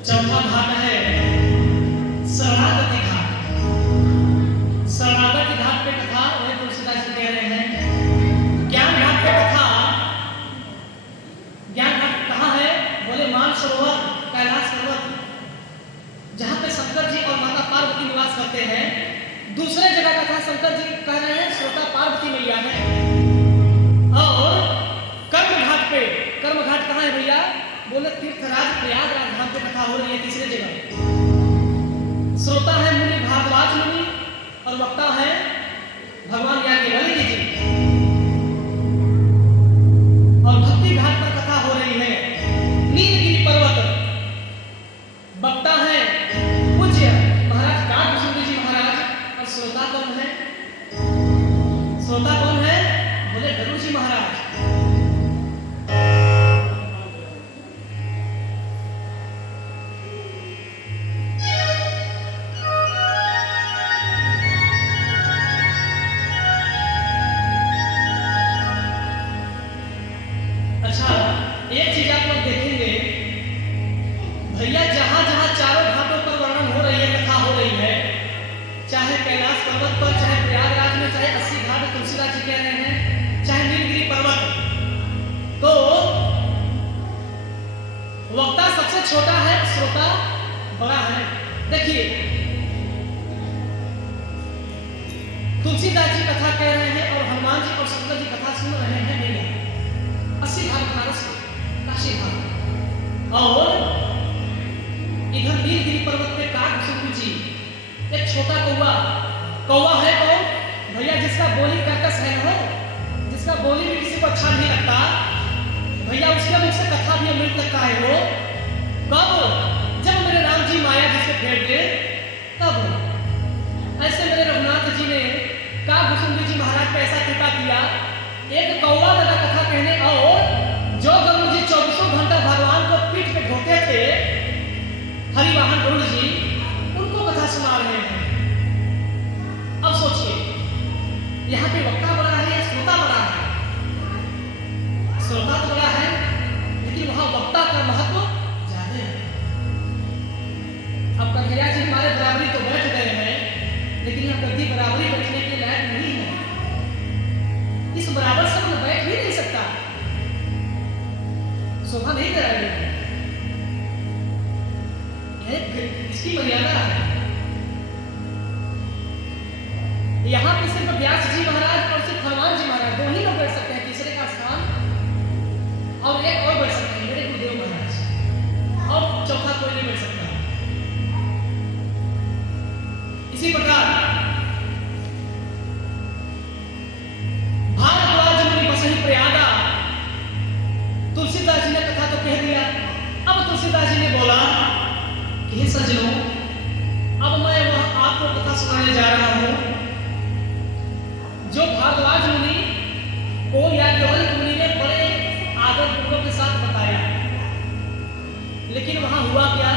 चौथा घाट है शरणागति घाट। शरणागति घाट पे कथा वही तुलसीदास जी कह रहे हैं। ज्ञान घाट पे कथा, ज्ञान घाट कहाँ है? बोले मानसरोवर कैलाश पर्वत, जहाँ पे शंकर जी और माता पार्वती निवास करते हैं। दूसरे जगह कथा शंकर जी कह रहे हैं श्रोता पार्वती मैया है। और कर्म घाट पे, कर्म घाट कहाँ है भैया? बोले तीर्थराज प्रयागराज धाम पे कथा हो रही है। तीसरे जगह श्रोता है मुनि भारद्वाज मुनि और वक्ता है भगवान याज्ञवल्क्य जी। और भक्ति घाट पर कथा हो रही है नीलगिरी पर्वत। वक्ता है पूज्य महाराज काकभूषण जी महाराज। और श्रोता कौन है? श्रोता कौन है? बोले गरुड़ जी महाराज। अच्छा, एक चीज आप लोग देखेंगे भैया, जहां जहां चारों घाटों पर वर्णन हो रही है, कथा हो रही है, चाहे कैलाश पर्वत पर, चाहे प्रयागराज में, चाहे 80 घाट तुलसीदास जी कह रहे हैं, चाहे नीलगिरी पर्वत, तो वक्ता सबसे छोटा है, श्रोता बड़ा है। देखिए तुलसीदास जी कथा कह रहे हैं और हनुमान जी और शंकर जी कथा सुन रहे हैं। नहीं, 80 घाट बनारस काशी घाट। और इधर नीलगिरी पर्वत पे काकभूषण जी, एक छोटा कौवा। कौवा है कौन भैया? जिसका बोली कर्कश है ना, जिसका बोली भी किसी को अच्छा नहीं लगता भैया, उसके मुख से कथा भी अमृत लगता है। वो कब? जब मेरे राम जी माया जिसके फेर दे, तब ऐसे मेरे रघुनाथ जी ने काकभूषण जी महाराज पे ऐसा कृपा किया, एक कौवा लगा कथा कहने। और जो गरुड़ जी 24 घंटा भगवान को पीठ पे ढोते थे, हरिवाहन गरुड़ जी, उनको कथा सुना रहे हैं। अब सोचिए यहाँ पे वक्ता बड़ा है या श्रोता बड़ा है? श्रोता तो बड़ा है, लेकिन वहां वक्ता का महत्व ज्यादा है। अब कन्हैया जी हमारे बराबरी तो बैठ गए हैं, लेकिन यह गद्दी बराबरी बैठने के लायक नहीं है। इस बराबर से मैं बैठ भी नहीं सकता, शोभा नहीं कराएगी। इसकी मर्यादा है। यहाँ पे सिर्फ व्यास जी महाराज और सिर्फ हनुमान जी महाराज दो ही लोग बैठ सकते हैं। तीसरे का स्थान और एक और बैठ सकते हैं, मेरे गुरुदेव महाराज, और चौथा कोई नहीं बैठ सकता। इसी प्रकार भारद्वाज मुनि बसहि प्रयागा, तुलसीदास जी ने कथा तो कह दिया। अब तुलसीदास जी ने बोला कि हे सज्जनों, अब मैं वह आपको कथा सुनाने जा रहा हूं जो भारद्वाज मुनि को याज्ञवल्क्य मुनि ने बड़े आदर पूर्वक के साथ बताया। लेकिन वहां हुआ क्या?